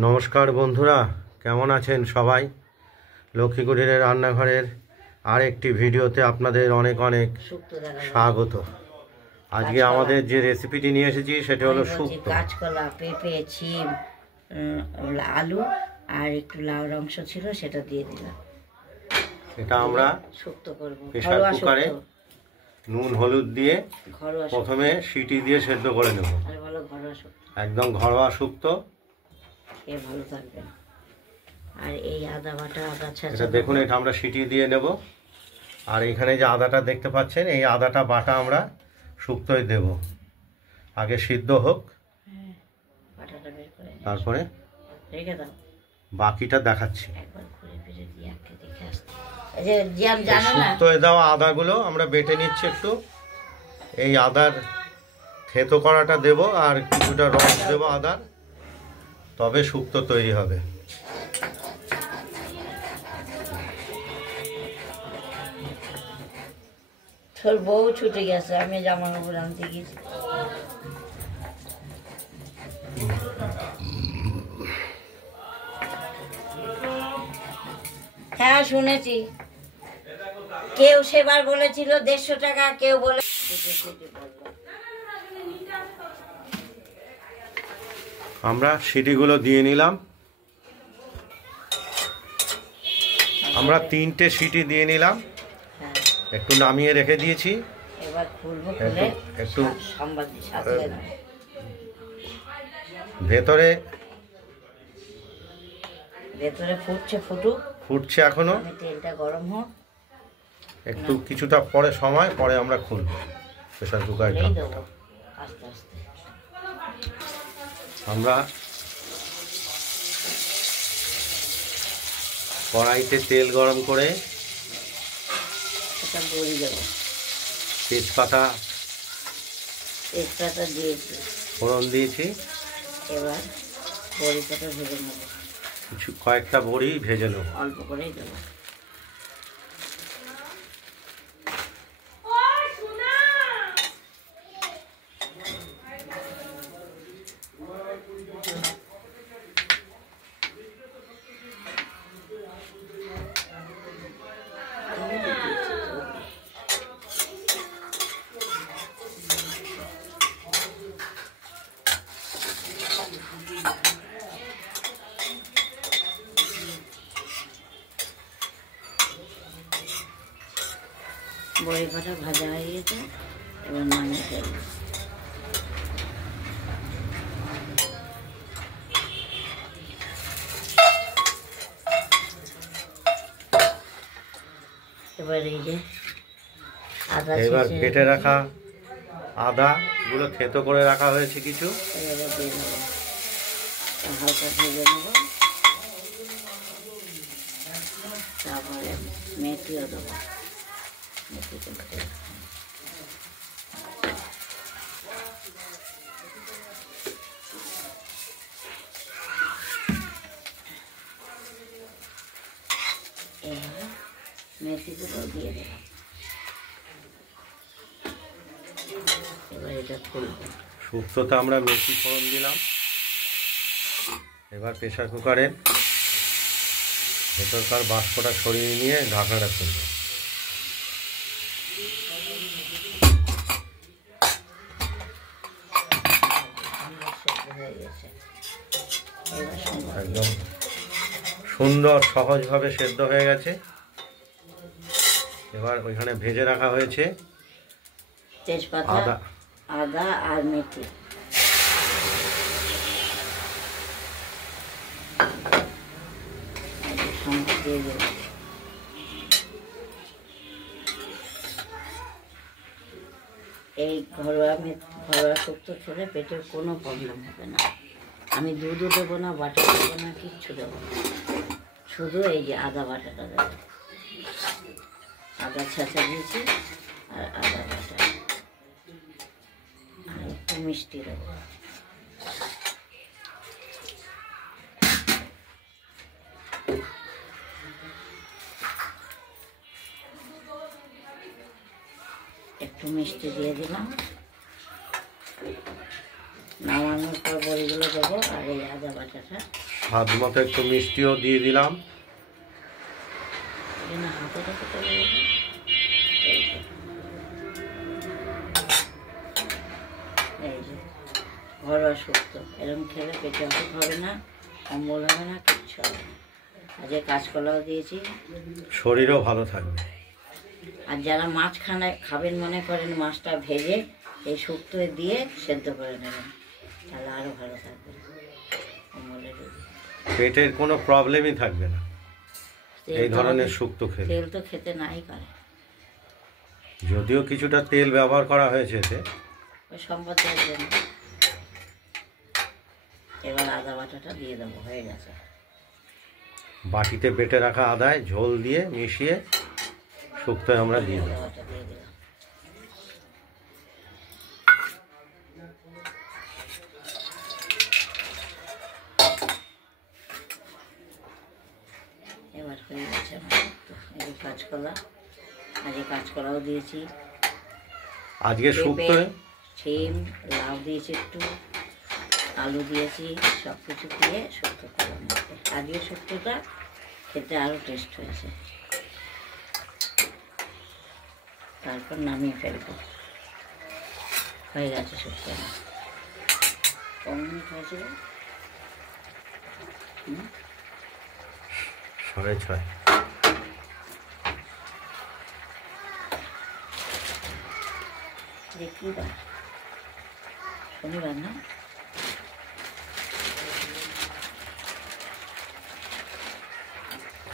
নমস্কার বন্ধুরা, কেমন আছেন সবাই? লক্ষ্মী কুটিরের রান্নাঘরের আরেকটি ভিডিওতে আপনাদের অনেক অনেক স্বাগত। আজকে আমাদের যে রেসিপিটি নিয়ে এসেছি সেটা হলো শুক্তো। কাঁচকলা, পেঁপে, শিম, আলু আর একটু লাউর অংশ ছিল, সেটা দিয়ে দিলাম। এটা আমরা শুক্তো করব। প্রেসার কুকারে নুন হলুদ দিয়ে প্রথমে সিটি দিয়ে সেদ্ধ করে নেব। একদম ঘরোয়া শুক্তো, খেয়ে ভালো থাকবেন। আর এই আদা বাটা, আদা ছাঁচা, এটা দেখুন, এটা আমরা সিটি দিয়ে নেব। আর এখানে যে আদাটা দেখতে পাচ্ছেন, এই আদাটা বাটা আমরা শুক্তোয় দেব। আগে সিদ্ধ হোক, বাটাটা বের করে তারপরে রেখে দাও। বাকিটা দেখাচ্ছি। একবার ঘুরে ফিরে দিয়ে আজকে দেখে আসতে। এই যে জ্যাম জানো না, শুক্তোয় দেওয়া আদাগুলো আমরা বেটে নিচ্ছি একটু। এই আদার থেতো করাটা দেব আর কিছুটা রস দেব আদার, তবে শুক্তো তৈরি হবে। তোর বউ ছুটে গেছে, আমি জামা কাপড় আনতে গেছি। হ্যাঁ শুনেছি, কেউ সেবার বলেছিল 150 টাকা, কেউ বলে আমরা সিটিগুলো দিয়ে নিলাম। আমরা 3টে সিটি দিয়ে নিলাম, একটু নামিয়ে রেখে দিয়েছি। এবার খুলবো, খুলে একটু সাজিয়ে ভেতরে ফুটছে এখনো। তেলটা গরম হোক, একটু কিছুটা পরে সময় পরে আমরা খুলবো প্রেসার কুকারটা। আস্তে আস্তে আমরা কড়াইতে তেল গরম করে বড়ি দেবো, তেজপাতা দিয়েছি, ফোড়ন দিয়েছি। এবার বড়িটা ভেজে নেব, কয়েকটা বড়ি ভেজে নেব, অল্প করেই দেবো। বড়ি কটা ভাজা হয়ে গেছে, এবার নামিয়ে ফেলবো। এবার এই যে আদা, এবার বেটে রাখা আদা গুলো থেতো করে রাখা হয়েছে কিছু, এবারে দিয়ে দেবো, হালকা ভেজে নেব। তারপরে মেথিও দেবো, মেথিগুলো দিয়ে দেবো। এবার এটা খুলবো। শুক্তোতে আমরা মেথি ফোড়ন দিলাম। এবার প্রেসার কুকারের ভেতরকার বাষ্পটা সরিয়ে নিয়ে ঢাকনাটা খুলব। একদম সুন্দর সহজভাবে সেদ্ধ হয়ে গেছে। এবার ওইখানে ভেজে রাখা হয়েছে তেজপাতা, আদা আর মেথি। দিয়ে দেব। এই ঘরোয়া শুক্তো খেলে পেটের কোনো প্রবলেম হবে না। আমি দুধও দেবো না, বাটা দেবো না, কিচ্ছু দেবো না, শুধু এই যে আদা বাটাটা দেবো। আদা ছাঁচা দিয়েছি আর আদা বাটা, আর একটু মিষ্টি দেবো। একটু মিষ্টি দিয়ে দিলাম। নামানোর পর বড়িগুলো দেবো আর এই আদা বাটা বাটাটা। স্বাদ মতো একটু মিষ্টিও দিয়ে দিলাম। হাতাটা কোথায় এই যে ঘরোয়া শুক্তো, এরকম খেলে পেটে অসুখ হবে না, অম্বল হবে না, কিচ্ছু হবে না। আজকে কাঁচকলাও দিয়েছি, শরীরও ভালো থাকবে। আর যারা মাছ খাবেন মনে করেন, মাছটা ভেজে এই শুক্তোয় দিয়ে সেদ্ধ করে নেবেন, তাহলে আরও ভালো থাকবে, অম্বলের রোগী। পেটের কোনো প্রবলেমই থাকবে না এই ধরনের শুক্তো খেলে। তেল তো খেতে নাই করে, যদিও কিছুটা তেল ব্যবহার করা হয়েছে এতে, ওই সম্পদের জন্য। এবার আদা বাটাটা দিয়ে দেবো, হয়ে গেছে। বাটিতে বেটে রাখা আদায় ঝোল দিয়ে মিশিয়ে শুক্তোয় আমরা দিয়ে দেবো। বাটা দিয়ে দিলাম। এবার হয়ে গেছে আমার শুক্তো। এই যে কাঁচকলা, আজকে কাঁচকলাও দিয়েছি, আজকে শুক্তো পেঁপে, শিম, লাউ দিয়েছি, একটু আলু দিয়েছি, সব কিছু দিয়ে শুক্তো করলাম। আজকে শুক্তোটা খেতে আরও টেস্ট হয়েছে। তারপর নামিয়ে ফেলবো, হয়ে গেছে শুক্তো। কম মিনিট হয়েছিল, 6:30। দেখি বার শনিবার না?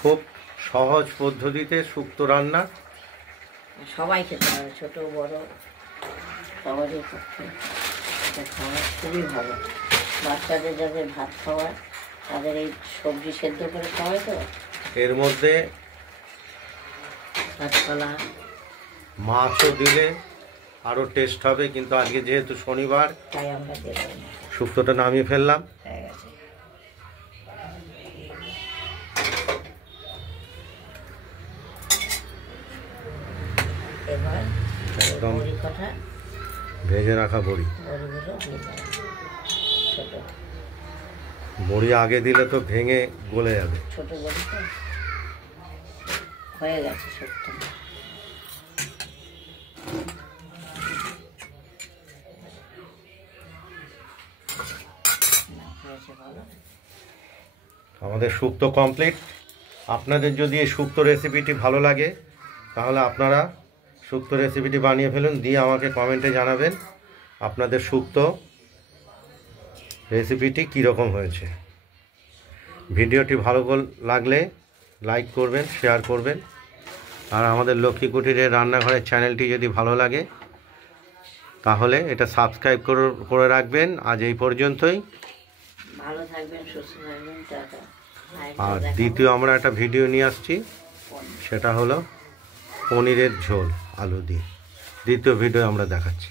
খুব সহজ পদ্ধতিতে শুক্তো রান্না, সবাই খেতে পারে, ছোট বড় সবারই পক্ষে এটা খাওয়া খুবই ভালো। বাচ্চাদের যাদের ভাত খাওয়ার, তাদের এই সবজি সেদ্ধ করে খাওয়ায় তো। এর মধ্যে কাঁচকলা মাছও দিলে আরও টেস্ট হবে, কিন্তু আজকে যেহেতু শনিবার তাই আমরা দেবো না। শুক্তোটা নামিয়ে ফেললাম। হয়ে গেছে। এবার একদম বড়ি কটা, ভেজে রাখা বড়ি। বড়িগুলো দিয়ে দেবো, ছোট বড়ি আগে দিলে তো ভেঙে গলে যাবে। ছোট বড়ি তো। হয়ে গেছে শুক্তো। হয়েছে ভালো। আমাদের শুক্তো কমপ্লিট। আপনাদের যদি এই শুক্তো রেসিপিটি ভালো লাগে, তাহলে আপনারা শুক্তো রেসিপিটি বানিয়ে ফেলুন, দিয়ে আমাকে কমেন্টে জানাবেন আপনাদের শুক্তো রেসিপিটি কীরকম হয়েছে। ভিডিওটি ভালো লাগলে লাইক করবেন, শেয়ার করবেন, আর আমাদের লক্ষ্মী কুটিরের রান্নাঘরের চ্যানেলটি যদি ভালো লাগে তাহলে এটা সাবস্ক্রাইব করে রাখবেন। আজ এই পর্যন্তই। ভালো থাকবেন, সুস্থ থাকবেন, টাটা। আর দ্বিতীয় আমরা একটা ভিডিও নিয়ে আসছি, সেটা হলো পনিরের ঝোল আলু দিয়ে। দ্বিতীয় ভিডিও আমরা দেখাচ্ছি।